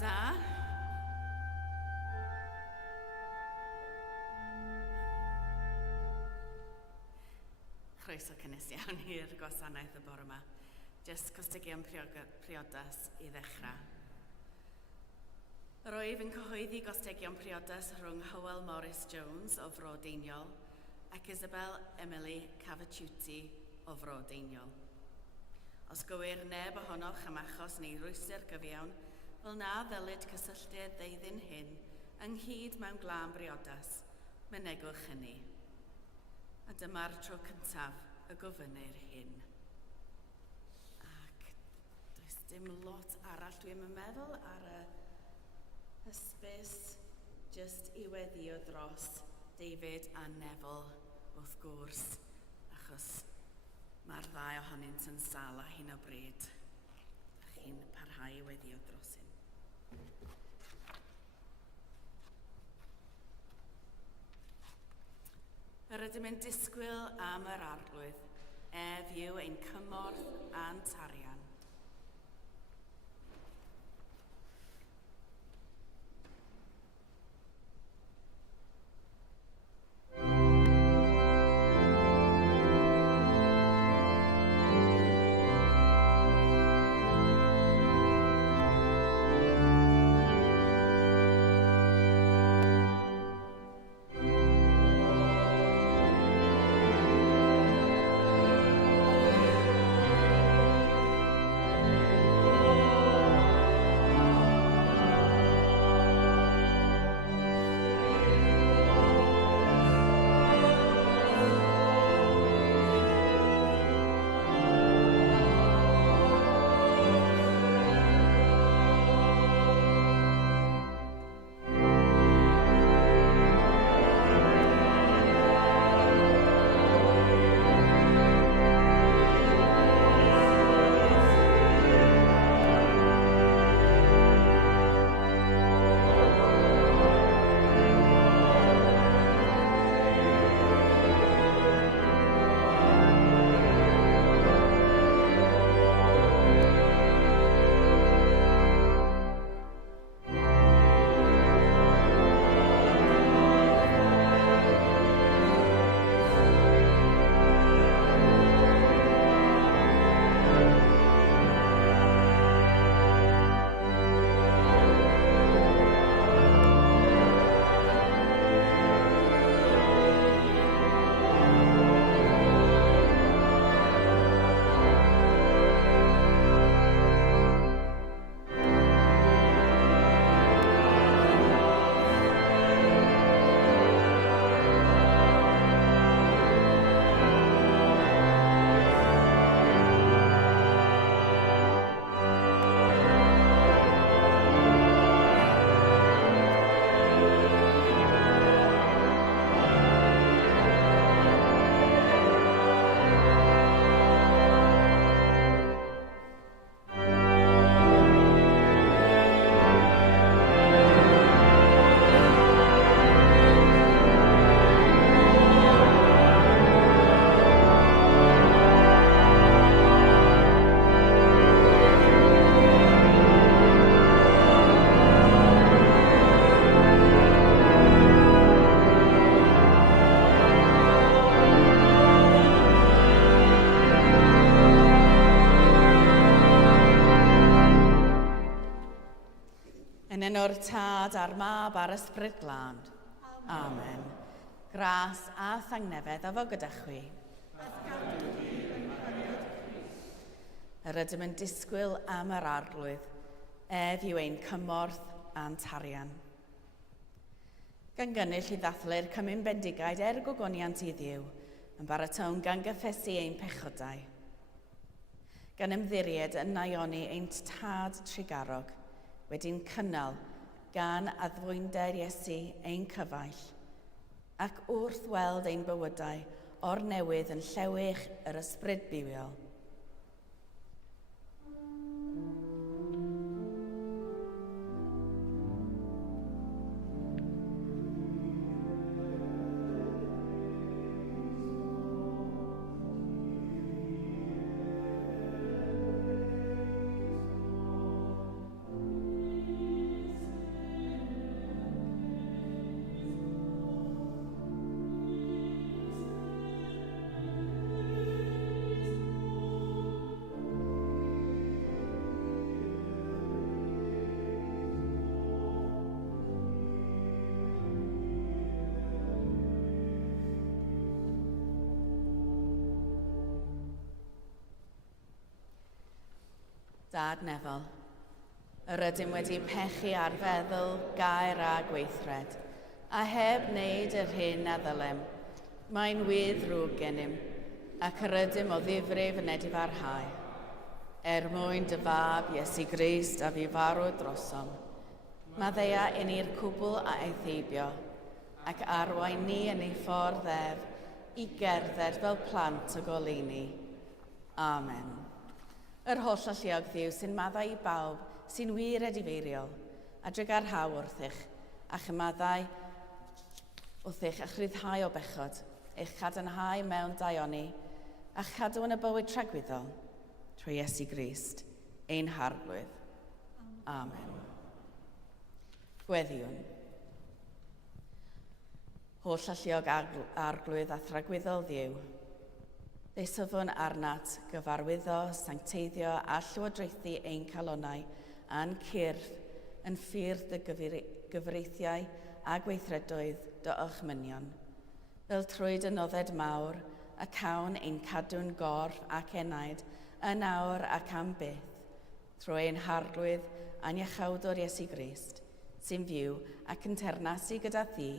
da. Croeso cynnes iawn i'r gwasanaeth y bore yma. Jyst costegion priodas i ddechrau. Rwyf yn cyhoeddi gostegion priodas rhwng Hywel Morris Jones o Fro Deiniol ac Isabel Emily Cavaciuti o Fro Deiniol. Os gywir neb ohonoch am achos neu rwystr gyfiawn, fel na ddylid cysylltiad ddeudyn hyn ynghyd mewn glân briodas, mynegwch hynny. A dyma'r tro cyntaf y gofynir hyn. Ac does dim lot arall dwi'n meddwl ar y hysbys jyst i weddio dros David a Neville wrth gwrs, achos mae'r ddau ohonynt yn sal a hyn o bryd. A chi'n parhau i weddio dros hyn. Yr ydym yn disgwyl am yr arglwydd, ef yw ein cymorth a'n tarian. Yn enw'r Tad a'r Mab a'r Ysbryd Glân. Amen. Gras a thangnefedd a fo gyda chwi. Yr ydym yn disgwyl am yr arglwydd, ef yw ein cymorth a'n tarian. Gan gynnull i ddathlu'r Cymun Bendigaid gogoniant i Dduw, yn baratown gan gyffesu ein pechodau. Gan ymddiried yn naioni ein tad trigarog, wedi'n cynnal gan addfwynder Iesu ein cyfaill, ac wrth weld ein bywydau o'r newydd yn llewych yr ysbryd bywiol. Dad Nefel, yr ydym wedi pechu ar feddwl, gair a gweithred, a heb wneud yr hyn a ddylem. Mae'n wydd rhwg gennym, ac yr ydym o ddifrif yn edifarhau. Mwyn dy fab Iesu Grist a fi farw drosom, maddeia yn i'r cwbl a eithebio, ac arwain ni yn ei ffordd ef i gerdded fel plant o goleuni. Amen. Yr holl alluog Dduw sy'n maddau i bawb sy'n wir edifeiriol, a drygar haw wrthych, a chymaddau wrthych a chryddhau o bechod, eich cadarnhau mewn daioni, a chadw yn y bywyd tragwyddol, trwy Iesu Grist, ein harglwydd. Amen. Gweddiwn. Holl alluog arglwydd a thragwyddol Dduw, ddeisofwn arnat gyfarwyddo, sancteiddio a llywodraethu ein calonnau a'n cyrff yn ffyrdd y gyfreithiau a gweithredoedd dy ochmynion, fel trwy dy nodded mawr, a cawn ein cadw'n gorff ac enaid yn awr ac am byth, trwy ein harglwydd a'n iachawdwr Iesu Grist, sy'n fyw ac yn ternasu gyda thi,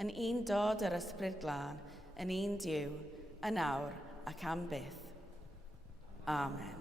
yn un dod yr ysbryd glân, yn un Duw, yn awr ac am byth. Amen.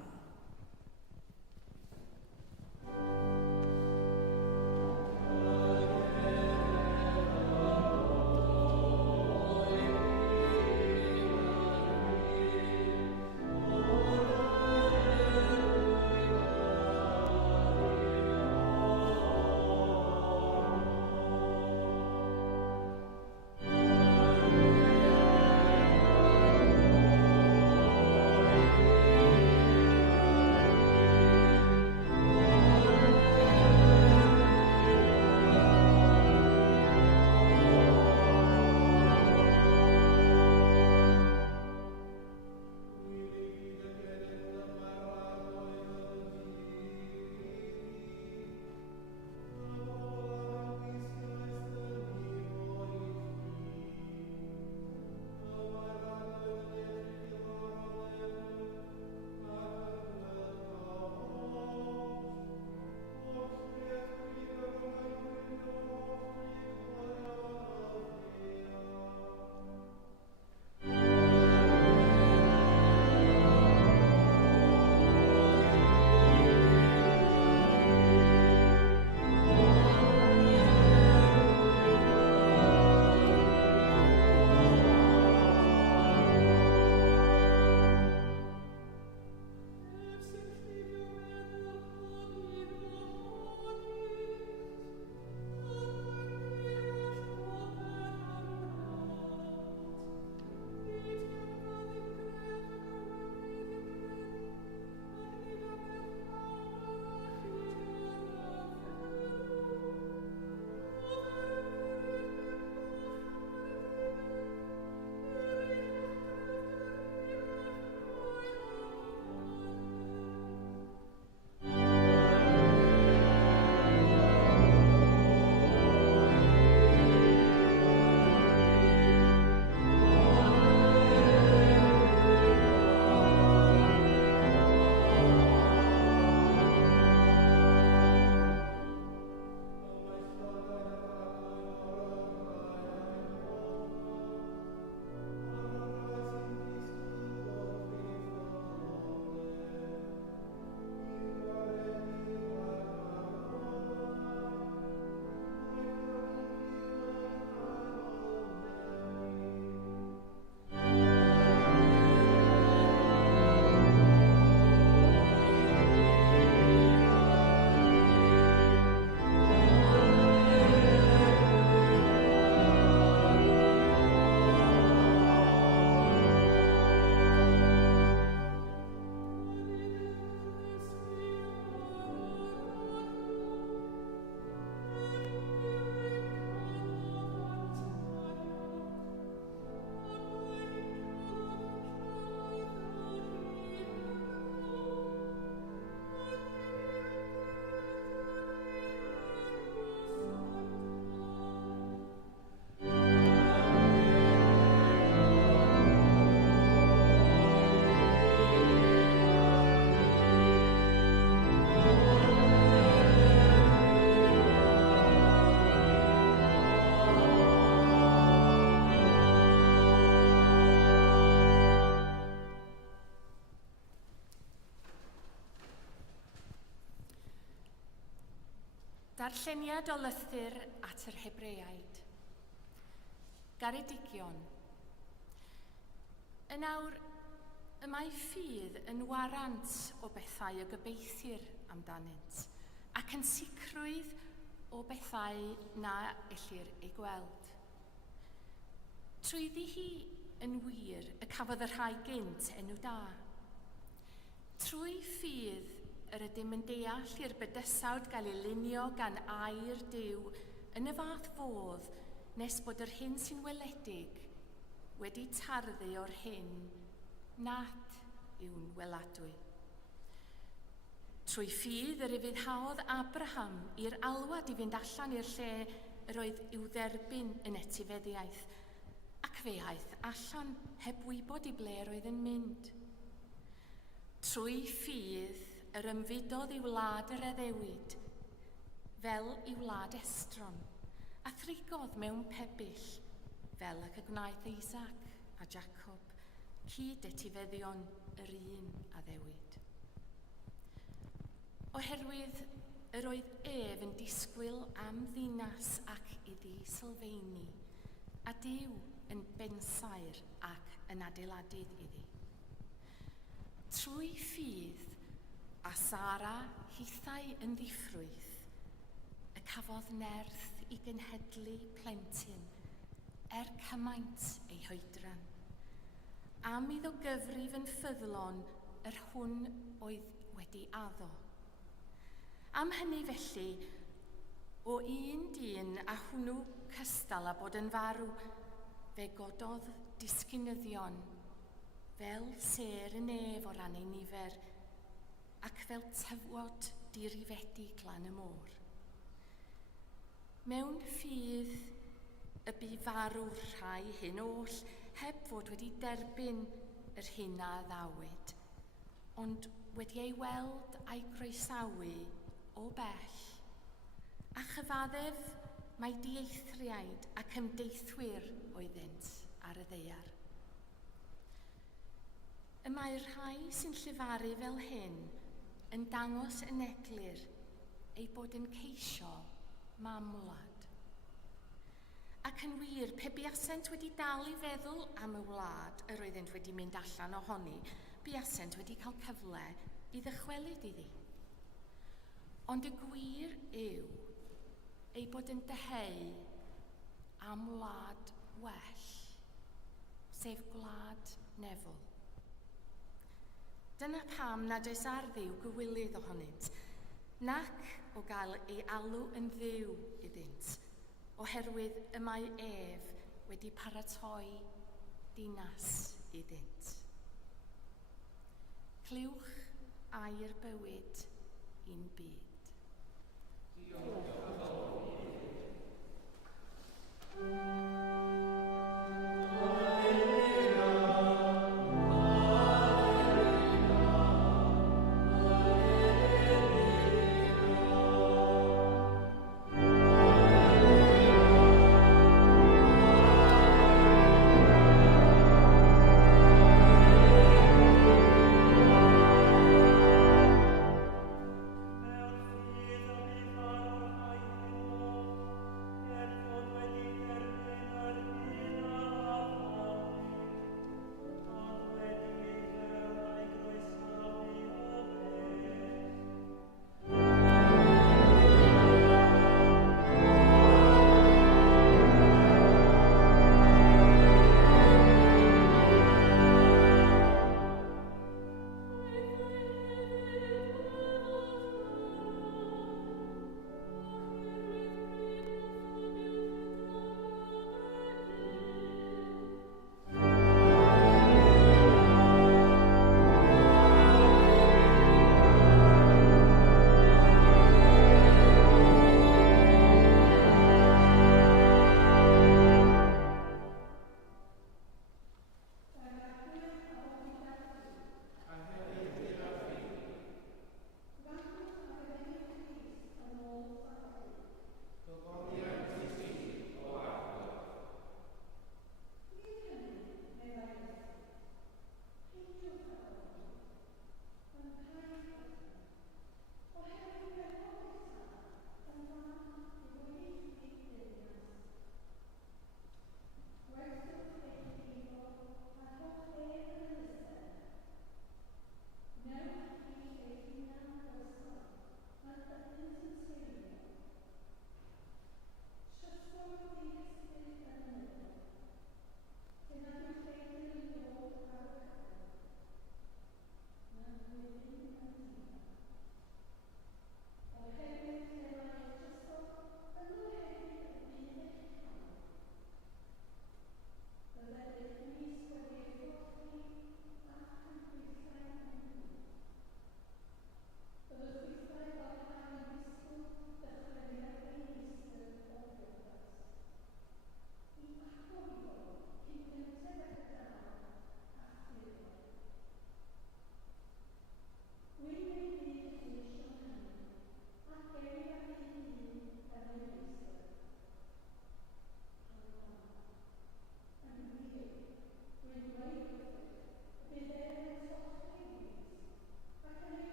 Darlleniad o lythyr at yr Hebreaid. Garedigion. Yn awr, y mae ffydd yn warant o bethau y gobeithir amdanynt, ac yn sicrwydd o bethau na ellir ei gweld. Trwyddi hi yn wir y cafodd y rhai gynt enw da. Trwy ffydd yr ydym yn deall i'r bydysawd gael ei lunio gan air Duw yn y fath fodd nes bod yr hyn sy'n weledig wedi tarddu o'r hyn nad yw'n weladwy. Trwy ffydd yr ufuddhaodd Abraham i'r alwad i fynd allan i'r lle yr oedd i'w dderbyn yn etifeddiaeth, ac fe aeth allan heb wybod i ble roedd yn mynd. Trwy ffydd yr ymfudodd i wlad yr Eddewid, fel i wlad estron, a thrigodd mewn pebyll, fel ac y gwnaeth Isaac a Jacob, cyd etifeddion yr un a ddewid. Oherwydd yr oedd ef yn disgwyl am ddinas ac iddi sylfaeni, a Duw yn bensaer ac yn adeiladydd iddi. Trwy ffydd a Sara hithau yn ddiffrwyth, y cafodd nerth i genhedlu plentyn, cymaint ei hoedran. Am iddo gyfrif yn ffyddlon yr hwn oedd wedi addo. Am hynny felly, o un dyn a hwnnw cystal a bod yn farw, fe gododd disgynyddion, fel ser yn ef o ran ei nifer, ac fel tyfod dirifedi glan y môr. Mewn ffydd y bu farw'r rhai hyn oll, heb fod wedi derbyn yr hyn a ddawyd, ond wedi ei weld a'i groesawu o bell, a chyfaddef mae dieithriaid ac ymdeithwyr oeddynt ar y ddaear. Y mae'r rhai sy'n llyfaru fel hyn yn dangos yn eglur ei bod yn ceisio mamwlad. Ac yn wir, pe buasent wedi dal i feddwl am y wlad yr oeddent wedi mynd allan ohoni, buasent wedi cael cyfle i ddychwelyd iddi. Ond y gwir yw ei bod yn deheu am wlad well, sef gwlad nefol. Dyna pam nad oes ar ddiw gywilydd ohonynt, nac o gael ei alw yn ddiw iddynt, oherwydd y mae ef wedi paratoi dinas iddynt. Clywch air bywyd i'n byd. Sul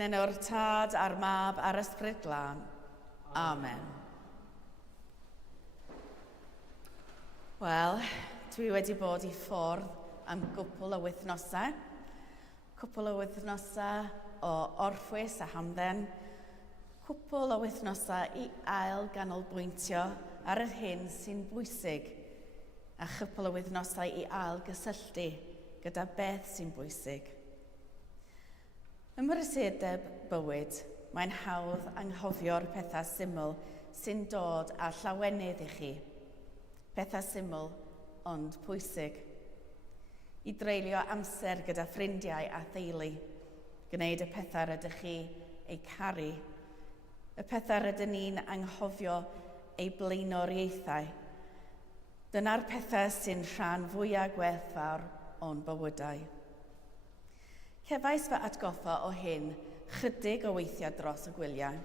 Yn enw'r Tad a'r Mab a'r Ysbryd Glân. Amen. Wel, dwi wedi bod i ffwrdd am gwpl o wythnosau. Cwpl o wythnosau o orffwys a hamdden. Cwpl o wythnosau i ail ganolbwyntio ar yr hyn sy'n bwysig. A chypl o wythnosau i ail gysylltu gyda beth sy'n bwysig. Ym mhrysedeb bywyd, mae'n hawdd anghofio'r pethau syml sy'n dod â llawenydd i chi. Pethau syml, ond pwysig. I dreulio amser gyda ffrindiau a theulu, gwneud y pethau rydych chi eu caru, y pethau rydyn ni'n anghofio eu blaenoriaethau. Dyna'r pethau sy'n rhan fwyaf gwerthfawr o'n bywydau. Cefais fy atgoffa o hyn chydig o weithiau dros y gwyliau,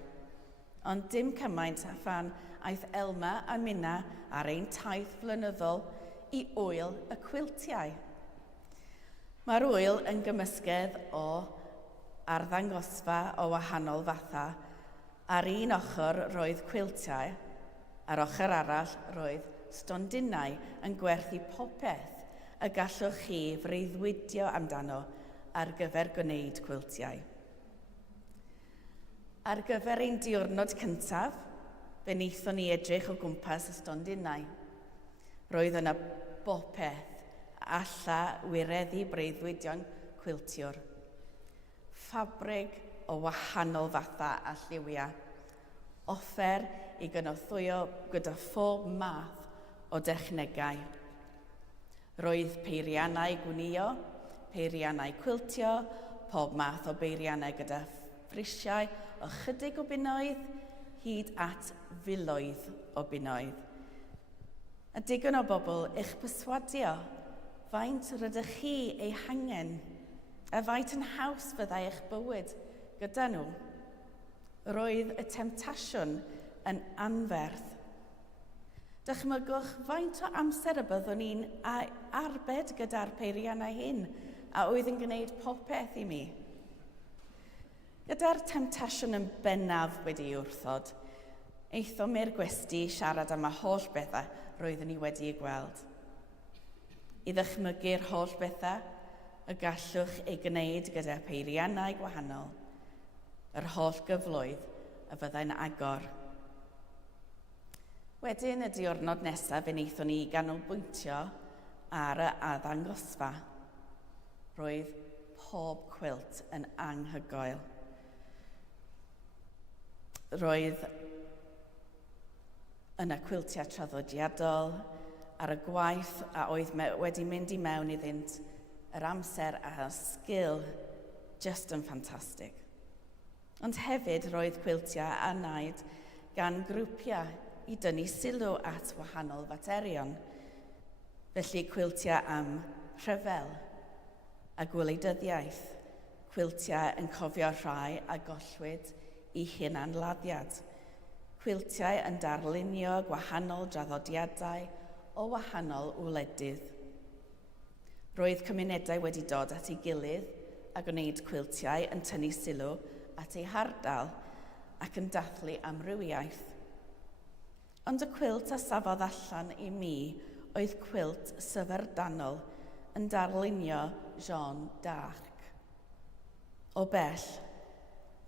ond dim cymaint a phan aeth Elma a Minna ar ein taith flynyddol i wyl y cwiltiau. Mae'r wyl yn gymysgedd o arddangosfa o wahanol fatha. Ar un ochr roedd cwiltiau, ar ochr arall roedd stondinau yn gwerthu popeth y gallwch chi freuddwydio amdano ar gyfer gwneud cwiltiau. Ar gyfer ein diwrnod cyntaf, fe wnaethon ni edrych o gwmpas y stondinau. Roedd yna bopeth alla wireddu breuddwydion cwiltiwr. Ffabrig o wahanol fatha a lliwiau. Offer i gynorthwyo gyda phob math o dechnegau. Roedd peiriannau gwnïo, peiriannau cwiltio, pob math o beiriannau gyda ffrisiau o chydig o bunnoedd, hyd at filoedd o bunnoedd. A digon o bobl eich perswadio, faint rydych chi eu hangen, a faint yn haws fyddai eich bywyd gyda nhw. Roedd y temtasiwn yn anferth. Dychmygwch faint o amser y byddwn ni'n arbed gyda'r peiriannau hyn a oedd yn gwneud popeth i mi. Gyda'r temtasiwn yn bennaf wedi wrthod, eithom i'r gwesty siarad am y holl bethau roeddwn ni wedi ei gweld. I ddychmygu'r holl bethau y gallwch ei gwneud gyda peiriannau gwahanol, yr holl gyflwydd y fyddai'n agor. Wedyn y diwrnod nesaf fe wnaethon ni ganolbwyntio ar y addangosfa. Roedd pob cwilt yn anghygoel. Roedd yna cwiltiau traddodiadol ar y gwaith a oedd wedi mynd i mewn iddynt yr amser a'r sgil just yn ffantastig. Ond hefyd roedd cwiltiau a wnaed gan grwpiau i dynnu sylw at wahanol faterion. Felly cwiltiau am rhyfel a gwleidyddiaeth, cwiltiau yn cofio rhai a gollwyd i hunanladdiad, cwiltiau yn darlunio gwahanol draddodiadau o wahanol wledydd. Roedd cymunedau wedi dod at ei gilydd a gwneud cwiltiau yn tynnu sylw at ei hardal ac yn dathlu amrywiaeth. Ond y cwilt a safodd allan i mi oedd cwilt syfrdanol yn darlunio Jean d'Arc. O bell,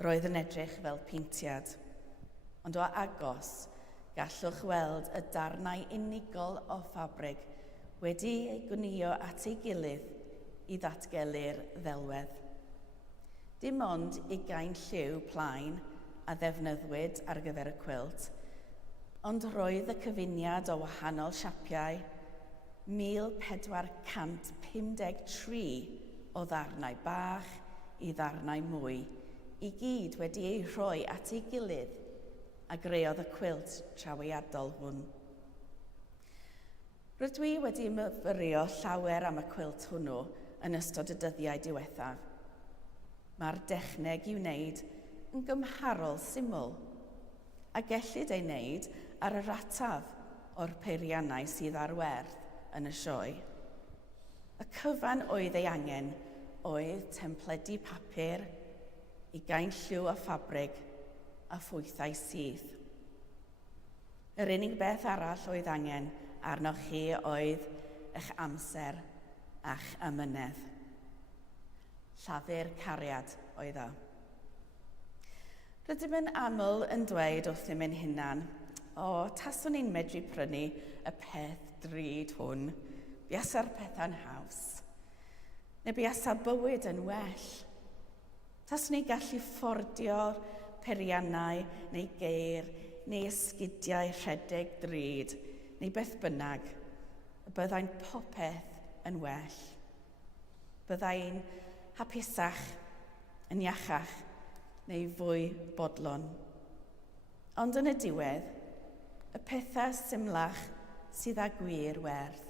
roedd yn edrych fel peintiad, ond o agos gallwch weld y darnau unigol o ffabrig wedi ei gwnïo at ei gilydd i ddatgelu'r ddelwedd. Dim ond 20 lliw plaen a ddefnyddiwyd ar gyfer y cwilt, ond roedd y cyfuniad o wahanol siapiau 1453 o ddarnau bach i ddarnau mwy, i gyd wedi ei rhoi at ei gilydd a greodd y cwilt trawiadol hwn. Rydw i wedi myfyrio llawer am y cwilt hwnnw yn ystod y dyddiau diwethaf. Mae'r dechneg i'w wneud yn gymharol syml, a gellid ei wneud ar yr ataf o'r peiriannau sydd ar werth yn y sioe. Y cyfan oedd ei angen oedd templedi papur, i gael lliw o ffabrig a phwythau syth. Yr unig beth arall oedd angen arnoch chi oedd eich amser a'ch amynedd. Llafur cariad oedd o. Rydym yn aml yn dweud wrthym ein hunan, taswn ni'n medru prynu y peth drud hwn, buasa'r pethau'n haws, neu buasa bywyd yn well. Taswn ni'n gallu ffordio'r periannau neu geir neu esgidiau rhedeg drud neu beth bynnag, y byddai'n popeth yn well. Byddai'n hapusach, yn iachach neu fwy bodlon. Ond yn y diwedd, y pethau symlach sydd â gwir werth.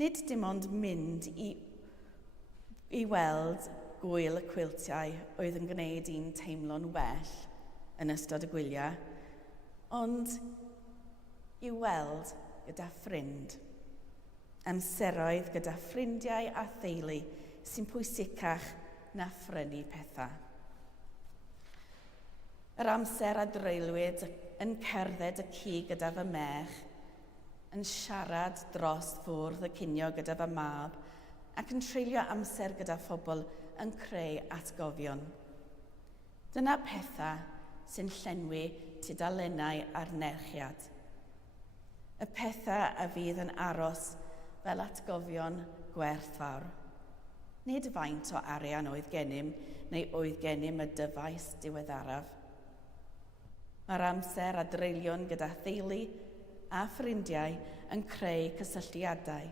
Nid dim ond mynd i weld gwyl y cwiltiau oedd yn gwneud i'n teimlo'n well yn ystod y gwyliau, ond i weld gyda ffrind. Amseroedd gyda ffrindiau a theulu sy'n pwysicach na phrynu pethau. Yr amser a dreulwyd yn cerdded y ci gyda fy mech, yn siarad dros fwrdd y cinio gyda fy mab, ac yn treulio amser gyda phobl yn creu atgofion. Dyna pethau sy'n llenwi tudalennau a'r nerchiad. Y pethau a fydd yn aros fel atgofion gwerthfawr. Nid faint o arian oedd gennym neu oedd gennym y dyfais diweddaraf. Mae'r amser a dreulio'n gyda theulu a ffrindiau yn creu cysylltiadau,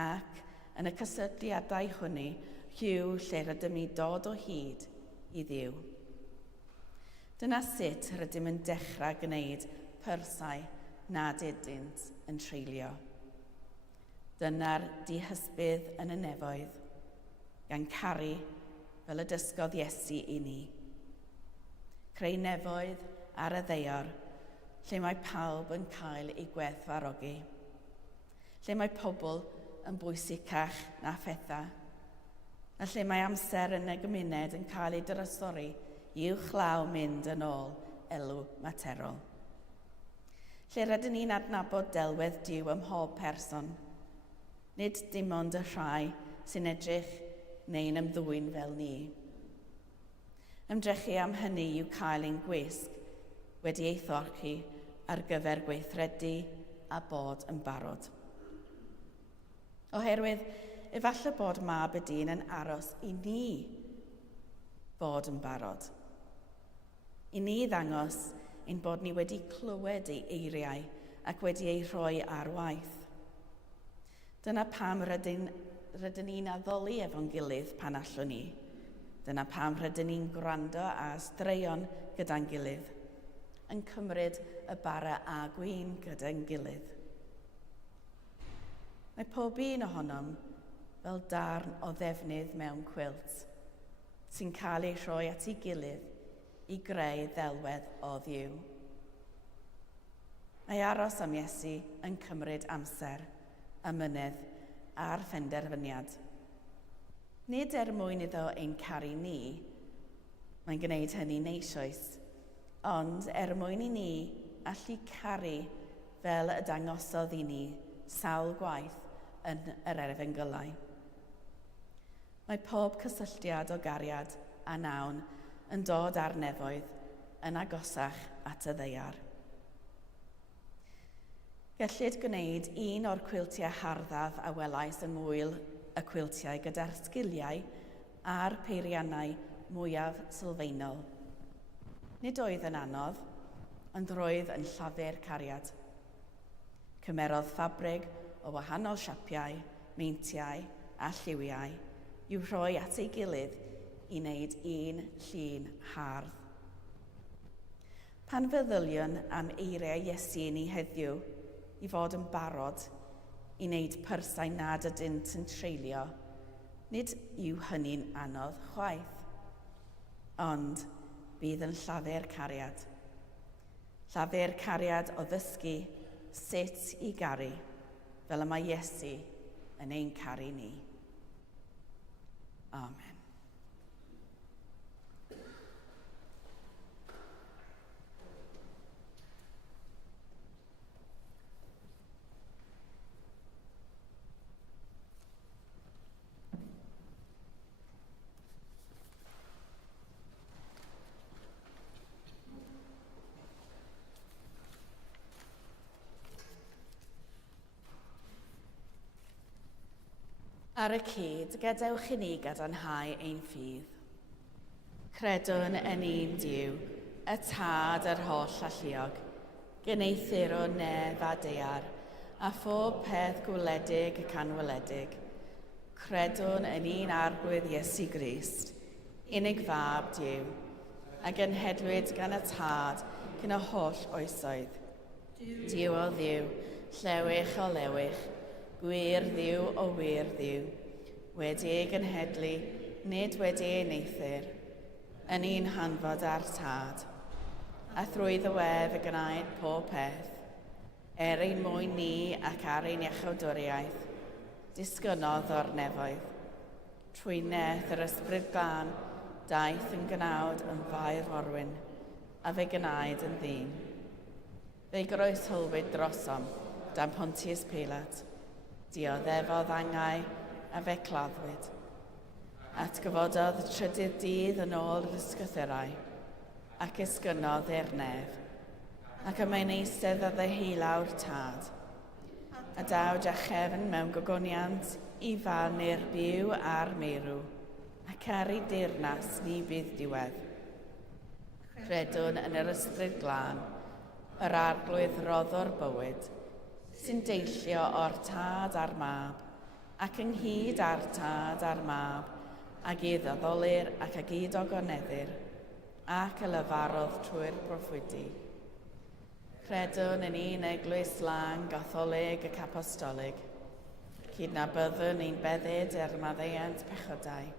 ac yn y cysylltiadau hwnni, yw lle rydym ni dod o hyd i Dduw. Dyna sut rydym yn dechrau gwneud pyrsau nad ydynt yn treulio. Dyna'r dihysbydd yn y nefoedd, gan caru fel y dysgodd Iesu i ni. Creu nefoedd ar y ddeiar, lle mae pawb yn cael ei gwerthfawrogi, lle mae pobl yn bwysicach na phethau, a lle mae amser yn y gymuned yn cael ei drysori uwchlaw mynd yn ôl elw materol. Lle rydyn ni'n adnabod delwedd Duw ym mhob person, nid dim ond y rhai sy'n edrych neu'n ymddwyn fel ni. Ymdrechu am hynny yw cael ein gwisg wedi ei thorchu ar gyfer gweithredu a bod yn barod. Oherwydd, efallai bod mab y dyn yn aros i ni bod yn barod. I ni ddangos ein bod ni wedi clywed ei eiriau ac wedi ei rhoi ar waith. Dyna pam rydyn ni'n addoli efo'n gilydd pan allwn ni. Dyna pam rydyn ni'n gwrando a straeon gyda'n gilydd, yn cymryd y bara a gwin gyda'n gilydd. Mae pob un ohonom fel darn o ddefnydd mewn cwilt, sy'n cael ei rhoi at ei gilydd i greu ddelwedd o Dduw. Mae aros am Iesu yn cymryd amser, amynedd a'r phenderfyniad. Nid mwyn iddo ein caru ni, mae'n gwneud hynny'n eisoes, ond mwyn i ni allu caru fel y dangosodd i ni sawl gwaith yn yr erfengylau. Mae pob cysylltiad o gariad a nawn yn dod ar nefoedd yn agosach at y ddeiar. Gellid gwneud un o'r cwiltiau harddaf a welais yng ngwyl y cwiltiau gyda'r sgiliau a'r peiriannau mwyaf sylfaenol. Nid oedd yn anodd, ond roedd yn llafur cariad. Cymerodd ffabrig o wahanol siapiau, meintiau a lliwiau i'w rhoi at ei gilydd i wneud un llun hardd. Pan feddyliwn am eiriau Iesu i ni heddiw i fod yn barod i wneud pyrsau nad ydynt yn treulio, nid yw hynny'n anodd chwaith, ond bydd yn llafur cariad. Llafur cariad o ddysgu sut i garu, fel y mae Iesu yn ein caru ni. Amen. Ar y cyd, gadewch i ni gadarnhau ein ffydd. Credwn yn un Duw, y Tad yr holl alluog, gyneithir o neb a daear, a phob peth gwledig ac anweledig. Credwn yn un arglwydd Iesu Grist, unig fab Duw, a genhedlwyd gan y Tad cyn y holl oesoedd. Duw o Dduw, llewych o lewych, gwir Dduw o wir Dduw, wedi ei genhedlu, nid wedi ei neithir, yn un hanfod â'r Tad, a thrwy ddywedd y gwnaed pob peth, ein mwyn ni ac ar ein iachawdwriaeth, disgynodd o'r nefoedd. Trwyneth yr ysbryd glân, daeth yn gnawd yn fair forwyn, a fe gnaed yn ddyn. Fe groesholwyd drosom, dan Pontius Pilat, dioddefodd angau a fe claddwyd. Atgyfododd trydydd dydd yn ôl yr ysgythurau, ac ysgynodd i'r nef, ac yma'n eistedd oedd y heilawr Tad, a dawd a chefn mewn gogoniant i fannu'r byw a'r meirw, ac ar ei deyrnas ni bydd diwedd. Credwn yn yr ysbryd glân, yr arglwydd roddor bywyd, sy'n deillio o'r Tad a'r mab, ac ynghyd â'r Tad a'r mab, ac i ddoddolir ac ag i dogoneddir, ac y lefarodd trwy'r proffwydi. Credwn yn un eglwys lang, gatholig ac apostolig, cydnabyddwn ein beddyd er maddeuant pechodau,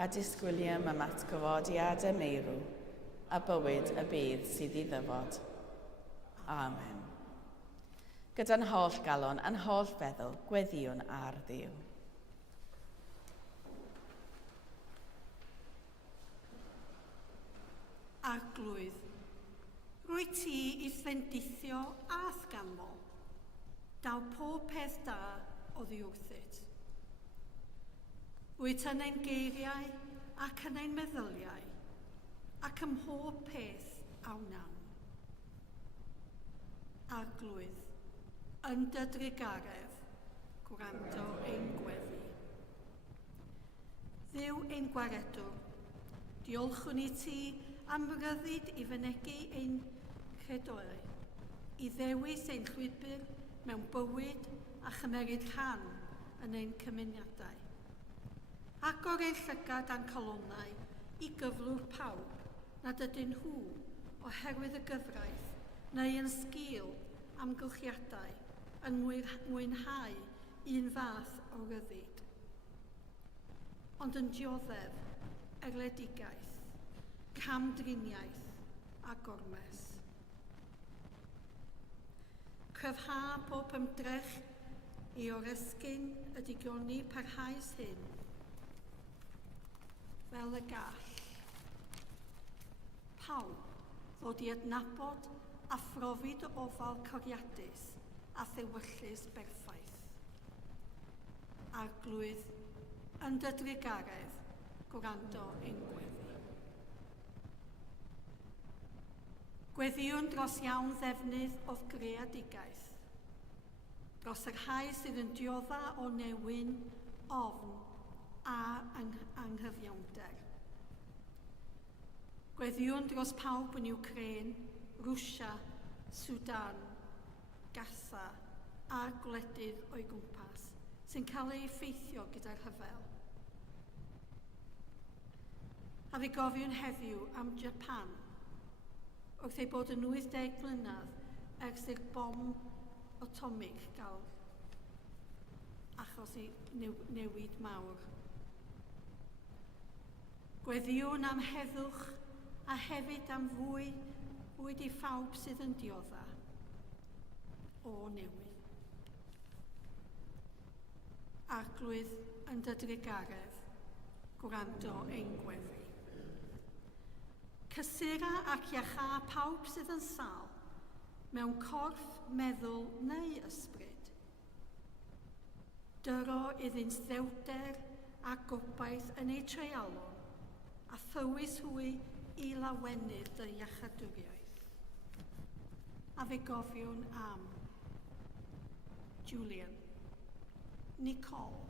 a disgwyliam am atgyfodiad y meirw, a bywyd y bydd sydd i ddyfod. Amen. Gyda'n holl galon a'n holl feddwl, gweddiwn ar Dduw. Arglwydd, rwy ti i ffendithio a thgamol, daw pob peth da o ddiwrthyd. Rwy yn ein geiriau ac yn ein meddyliau, ac ym mhob peth awnan. Arglwydd, yn dy drigaredd, gwrando ein gweddi. Dduw ein gwaredwr, diolchwn i ti am ryddid i fynegu ein chredoau, i ddewis ein llwybr mewn bywyd a chymeryd rhan yn ein cymuniadau. Agor ein llygad a'n colonnau i gyflwr pawb nad ydyn nhw oherwydd y gyfraith neu yn sgil amgylchiadau yn mwynhau un fath o ryddid. Ond yn dioddef, egledigaeth, camdriniaeth a gormes. Cryfha pob ymdrech i oresgyn y digoni parhaus hyn, fel y gall. Pawb ddod i adnabod a phrofid o ofal coriadus a thewyllus berffaith. Arglwydd, yn dy drigaredd, gwrando ein gweddi. Gweddiwn dros iawn ddefnydd o'ch greadigaeth, dros yr rhai sydd yn diodda o newyn, ofn a anghyfiawnder. Gweddiwn dros pawb yn Ukraine, Rwsia, Sudan, Gaza a gwledydd o'i gwmpas, sy'n cael ei effeithio gyda'r rhyfel. A fi gofiwn heddiw am Japan, wrth ei bod yn 80 mlynedd ers i'r bom atomig gael achos i newid mawr. Gweddiwn am heddwch a hefyd am fwyd i phawb sydd yn diodda o newyn. Arglwydd yn dy drigaredd, gwrando ein gweddi. Cysura ac iachaf pawb sydd yn sâl, mewn corff, meddwl neu ysbryd. Dyro iddynt ddewder a gobaith yn ei treialon, a thywys hwy i lawenydd dy iachadwriaeth. A fe gofiwn am Julian, Nicole,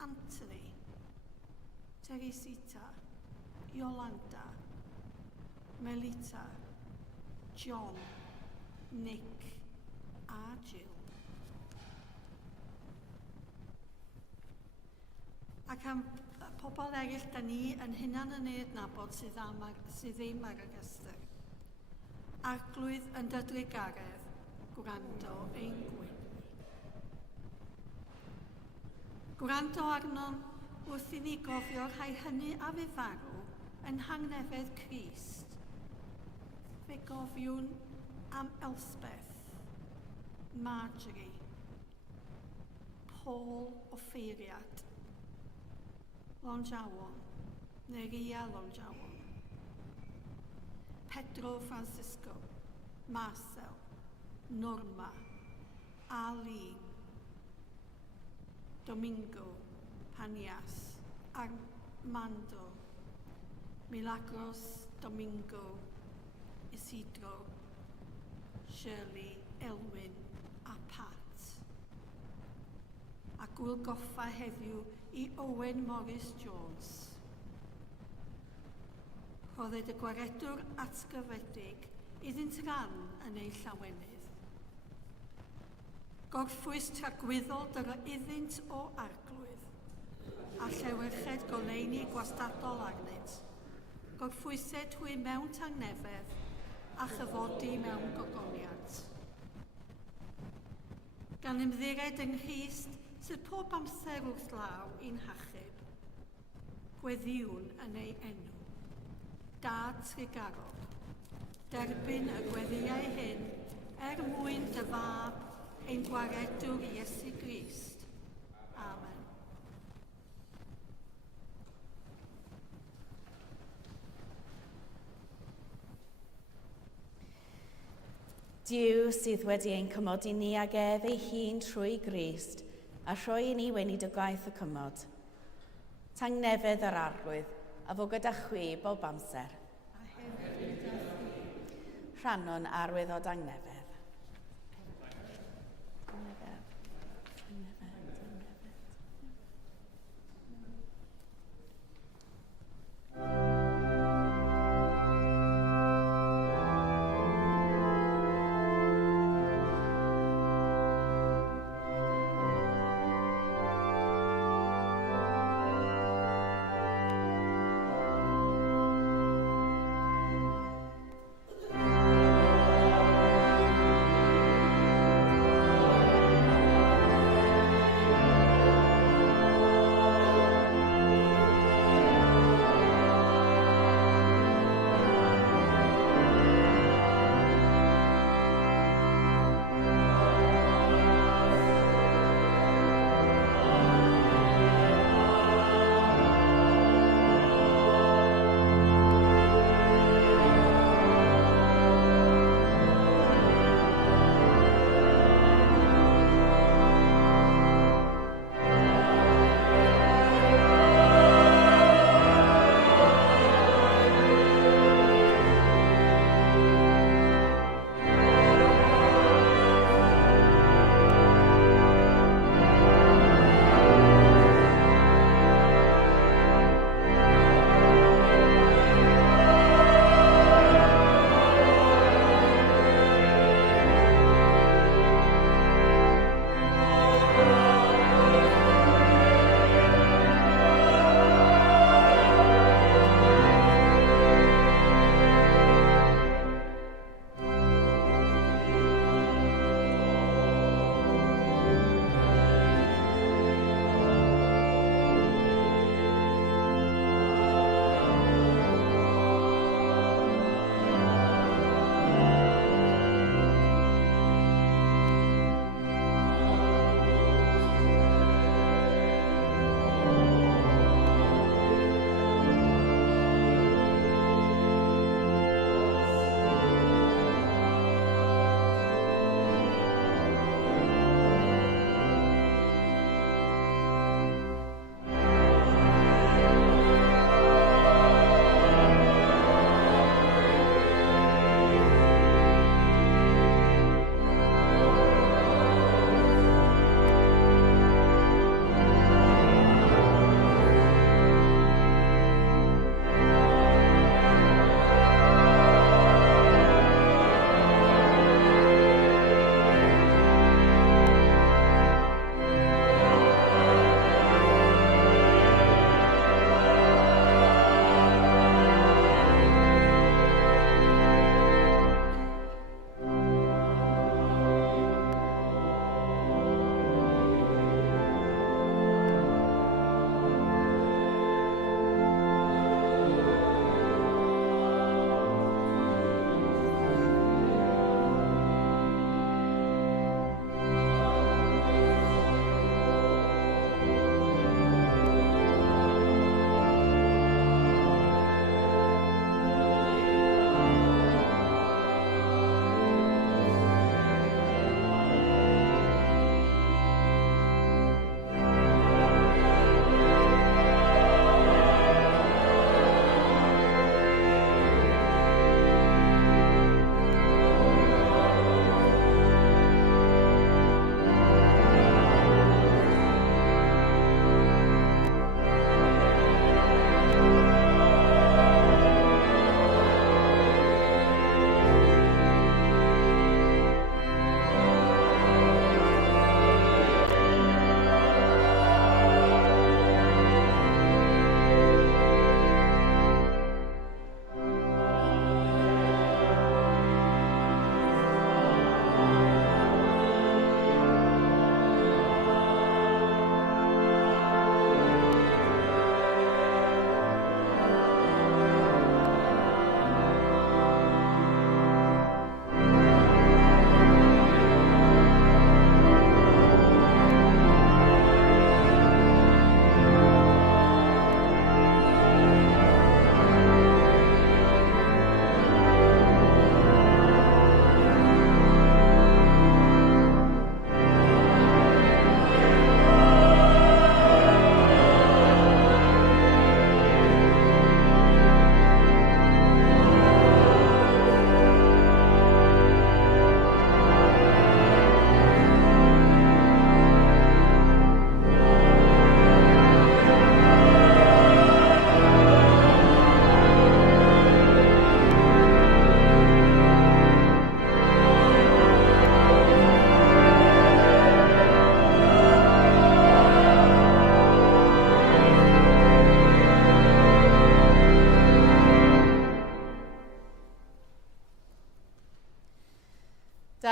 Anthony, Teresita, Yolanda, Melita, John, Nick a Jill. Ac am pobl eraill da ni yn hunan yn ei adnabod sydd ddim ar y rhestr. Arglwydd yn dydru garedd, gwrando ein gwyn. Gwrando arnom wrth i ni gofio rhai hynny a fe farw yn hangnefedd Crist. Fe gofiwn am Elspeth, Marjorie, Paul o Ffeiriad, Lonjawon, Neria Lonjawon, Pedro Francisco, Marcel, Norma, Arlene, Domingo, Panias, Armando, Milagros, Domingo, Isidro, Shirley, Elwyn a Pat. A gwyl goffa heddiw i Owen Morris Jones. Roedd y gwaredwr atgyfedig iddynt ran yn ei llawenydd. Gorffwys tragwyddol dyro iddynt o arglwydd, a llewyrched goleuni gwastadol arnynt. Gorffwysed hwy mewn tangnefedd a chyfodi mewn gogoniant. Gan ymddired yng Nghyst sydd pob amser wrth law i'n hachub, gweddiwn yn ei enw. Dad Trigarog, derbyn y gweddiau hyn mwyn dy fab ein gwaredwr Iesu Grist. Amen. Duw sydd wedi ein cymodi ni ag ef ei hun trwy Grist a rhoi i ni weinidogaeth y cymod. Tangnefedd yr arglwydd a fo gyda chwi bob amser. Rhannon arwydd o dangnefedd.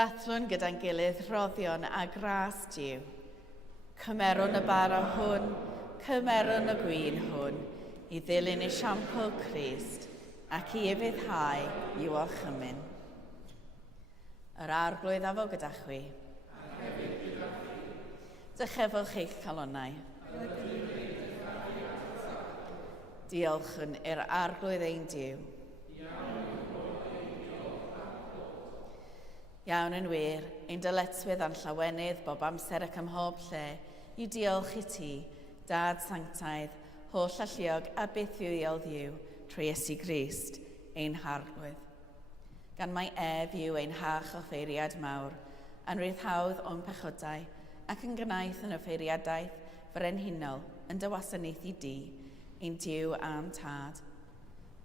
Dathlu'n gyda'n gilydd rhoddion a gras diw. Cymerwn y bara hwn, cymerwn y gwyn hwn, i ddilyn esiampl Crist, ac i efyddhau i'w orchymyn. Yr arglwydd afo gyda chwi. Dychefwch eich calonnau. Diolch yn i'r arglwydd ein Duw. Iawn yn wir, ein dyletswydd a'n llawenydd bob amser ac ym mhob lle, i diolch i ti, Dad Sanctaidd, holl alluog a bethiwiol ddiw, trwy Iesu Grist, ein harglwydd. Gan mai ef yw ein hach o ffeiriad mawr, a'n ryddhawdd o'n pechodau, ac yn gnaeth yn y ffeiriadaeth frenhinol yn dy wasanaethu di, ein Duw a'n tad.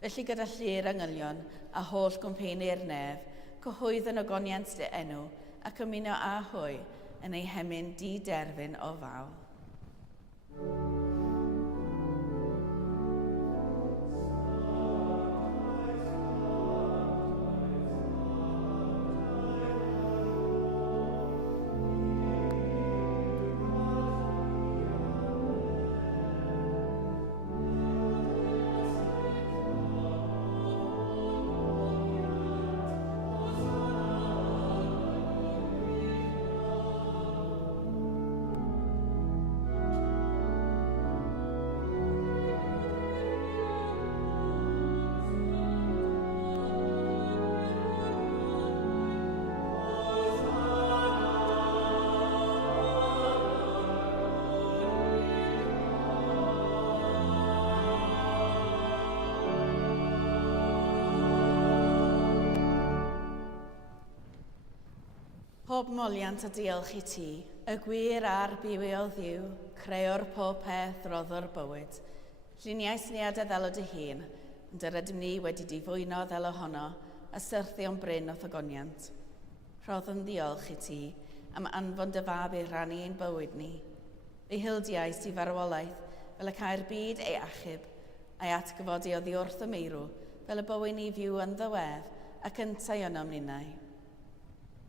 Felly gyda llir angylion a holl gwmpeni'r nef, cyhoedd yn ogoniant dy enw ac ymuno â hwy yn ei hemyn di-derfyn o fawl. Pob moliant a diolch i ti, y gwir a'r bywiol ddiw, creo'r pob peth roddo'r bywyd. Lluniais ni a dy ddelo dy hun, ond yr ydym ni wedi difwyno ddel ohono a syrthio'n bryn o thogoniant. Rhoddwn diolch i ti am anfon dy fab i rannu ein bywyd ni. Ei hildiais i farwolaeth fel y cael byd ei achub, a'i atgyfodi oddi wrth y meirw fel y bywyd ni fyw yn ddywedd ac yntau o'n omninau.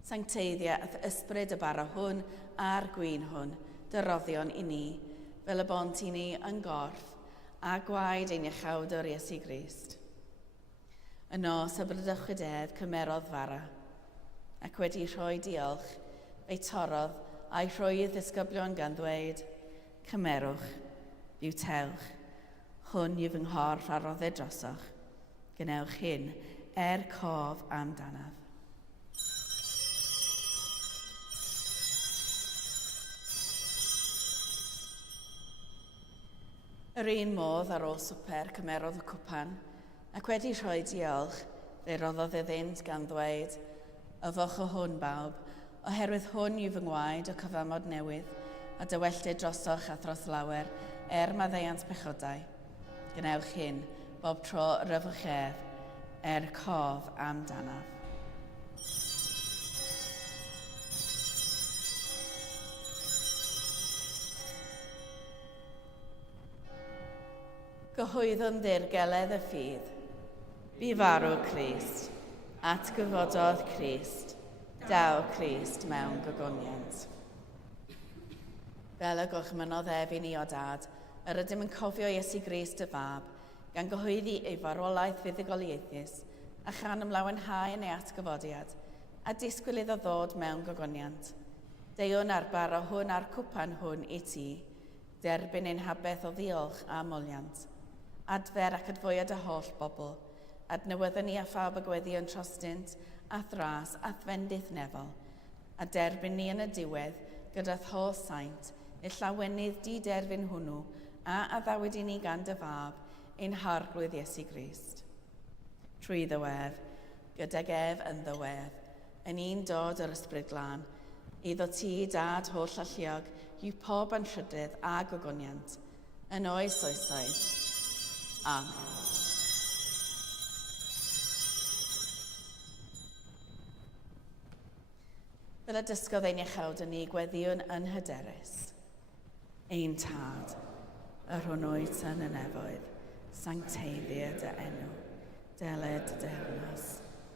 Sancteiddiaeth ysbryd y bara hwn a'r gwyn hwn, dyroddion i ni, fel y bont i ni yn gorff, a gwaed ein iachawdwr Iesu Grist. Yno, sybrydych chwydedd cymerodd fara, ac wedi rhoi diolch, ei torodd a'i rhoi ddisgyblion gan ddweud, cymerwch, biwtelwch, hwn yw fy nghorff a roddau drosoch, gwnewch hyn cof amdanaf. Yr un modd ar ôl swper cymerodd y cwpan, ac wedi rhoi diolch, fe roddodd iddynt gan ddweud, yfoch o hwn bawb, oherwydd hwn yw fy ngwaed o cyfamod newydd, a dywelltid drosoch a thros lawer, maddeuant pechodau. Gwnewch hyn, bob tro ryfwch ef, cof amdanaf. Gyhoeddwn ddirgeledd y ffydd. Bu farw Crist, atgyfododd Crist, daw Crist mewn gogoniant. Fel y gwchmynodd ef i ni o dad, yr ydym yn cofio Iesu Grist y fab, gan gyhoeddi ei farwolaeth fuddugoliaethus, a chan ymlawenhau yn ei atgyfodiad, a disgwyl iddo ddod mewn gogoniant. Deiwn ar bara hwn a'r cwpan hwn i ti, derbyn ein habeth o ddiolch a moliant. Adfer ac adfwyad y holl bobl, adnewyddon ni a phawb y gweddi yn trostint, a thras a thfendith nefol, a derbyn ni yn y diwedd gyda holl saint, y llawenydd di-derfyn hwnnw, a addawyd i ni gan dy fab, ein harglwydd Iesu Grist. Trwy ddywedd, gydag ef yn ddywedd, yn un dod yr ysbryd glân, iddo ti, dad holl alluog, yw pob anrhydydd a gogoniant, yn oes oesoedd. Amen. Fel y dysgodd ein iachawd yn ni gweddiwn yn hyderus. Ein tad, yr hwnnwyd yn y nefoedd, sancteiddiad y enw, deled y dernas,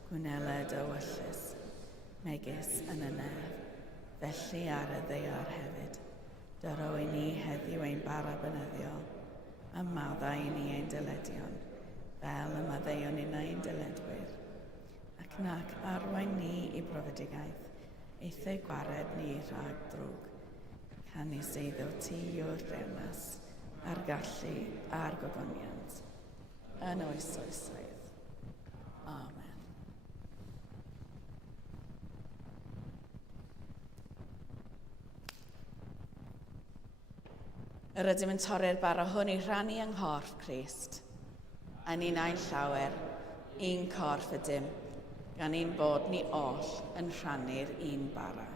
gwneled y wyllus. megis yn y nef, felly ar y ddeiar hefyd. Dyro i ni heddiw ein bara bynyddiol, a maddau i ni ein dyledion, fel y maddeuon un ein dyledwyr. Ac nac arwain ni i brofedigaeth, eithau gwared ni rhag drwg. Canis eiddo ti yw'r deyrnas, a'r gallu a'r gogoniant, yn oesoedd. Amen. Yr ydym yn torri'r bara hwn i rhannu yng nghorff Crist. Yn un ein llawer, un corff ydym, gan un bod ni oll yn rhannu'r un bara.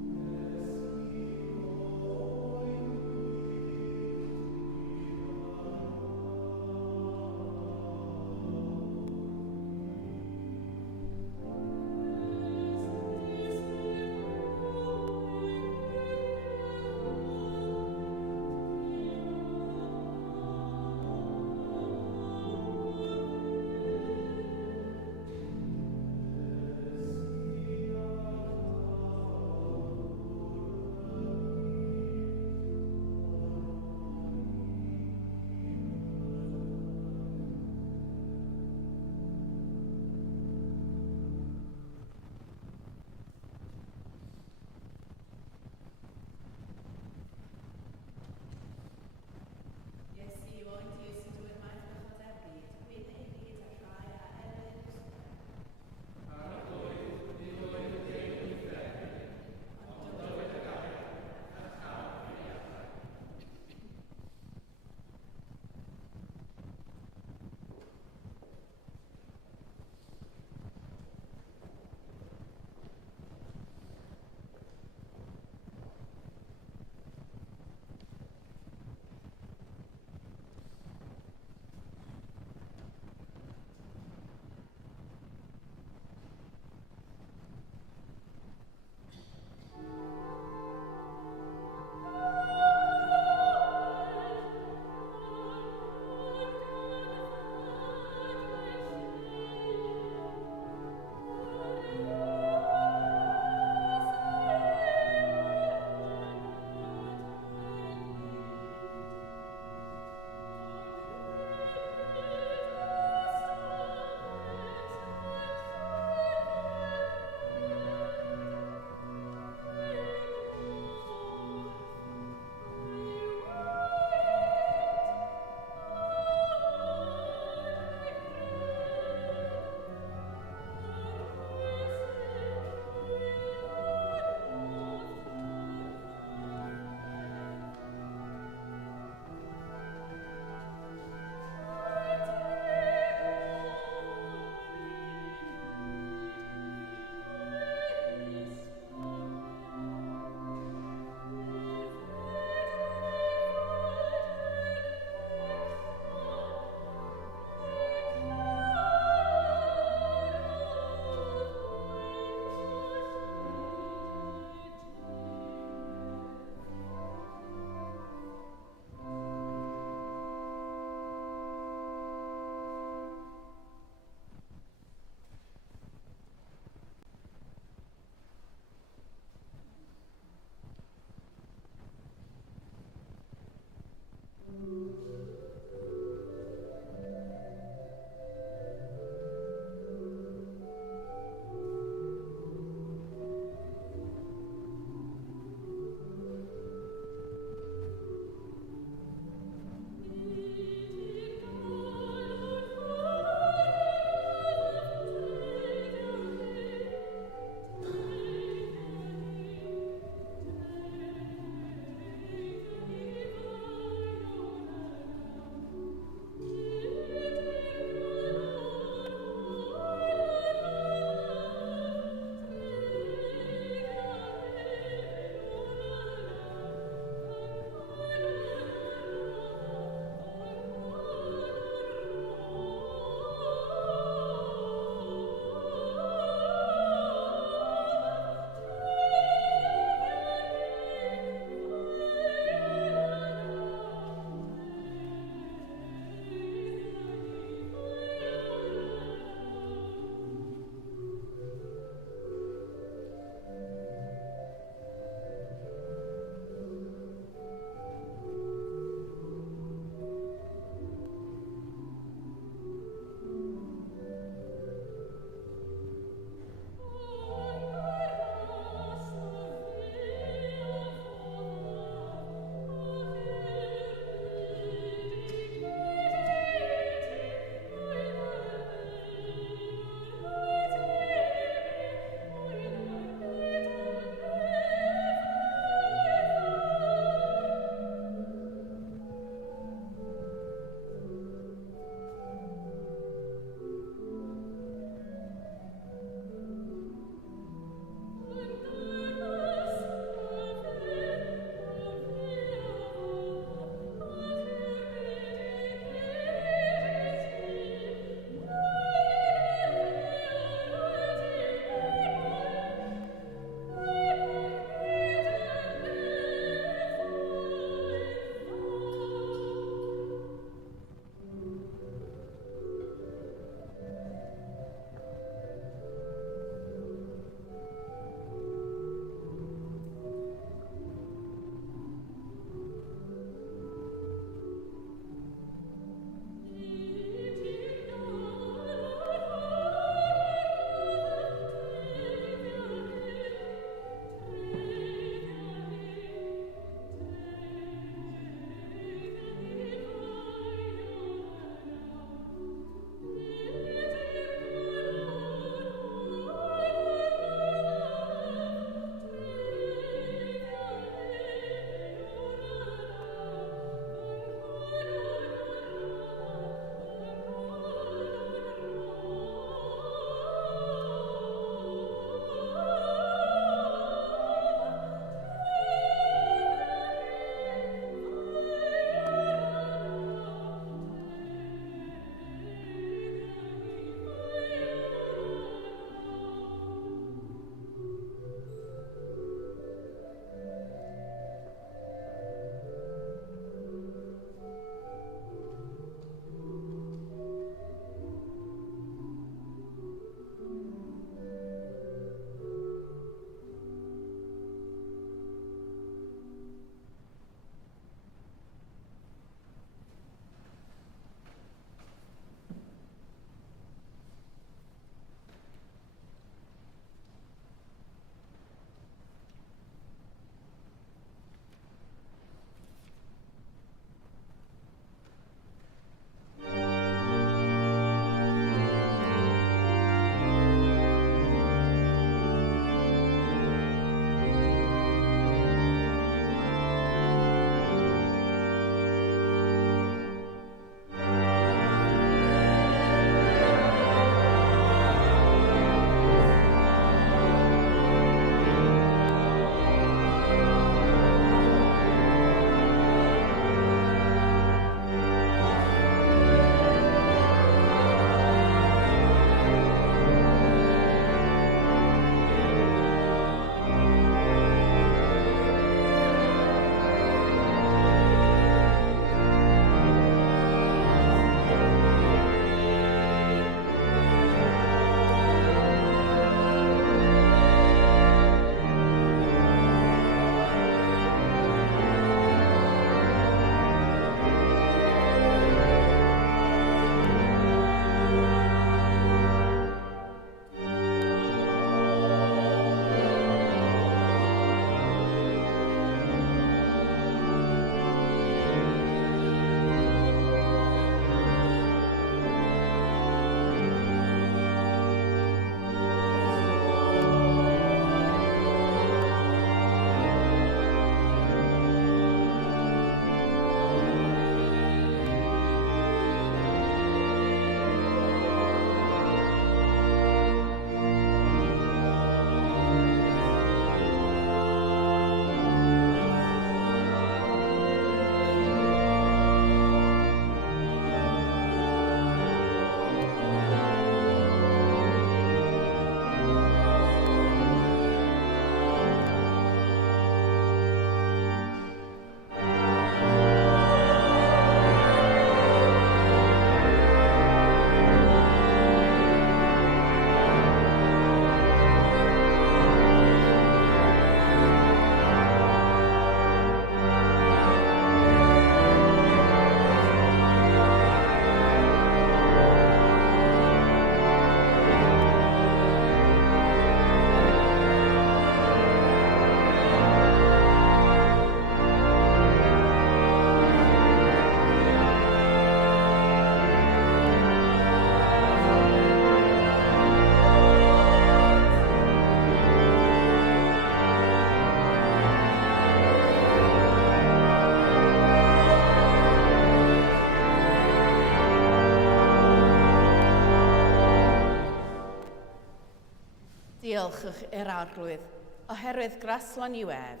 Diolchwch i'r arglwydd, oherwydd graslon i'w ef.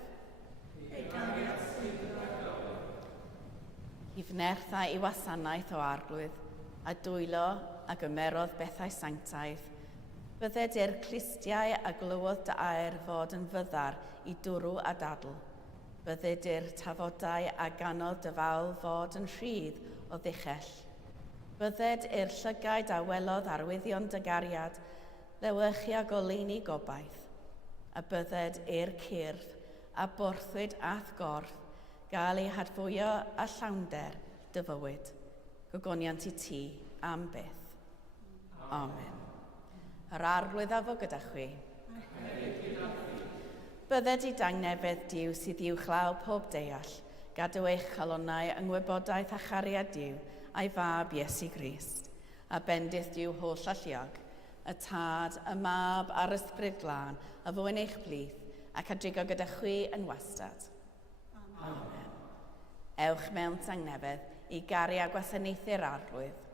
I fnerthau i wasanaeth o arglwydd, a dwylo a gymerodd bethau sanctaidd, bydded i'r clistiau a glywodd dy air fod yn fyddar i dwrw a dadl. Bydded i'r tafodau a ganodd dy fawl fod yn rhydd o ddichell. Bydded i'r llygaid a welodd arwyddion dy gariad, ddewch i agoleini gobaith. A bydded i'r cyrff a borthwyd ath gorff gael ei hadfwyo a llawnder dy fywyd. Gogoniant i ti am byth. Amen. Yr arglwydd a fo gyda chwi. Bydded i dangnefedd Duw sydd i'w chlaw pob deall, gadw eich calonnau yng ngwybodaeth a chariad Duw a'i fab Iesu Grist, a bendith Duw holl alluog, y tad, y mab a'r ysbryd glân, a fwyn eich blith, ac adrigo gyda chwi yn wastad. Amen. Ewch mewn tangnefedd i gari a gwasanaethu'r arglwydd.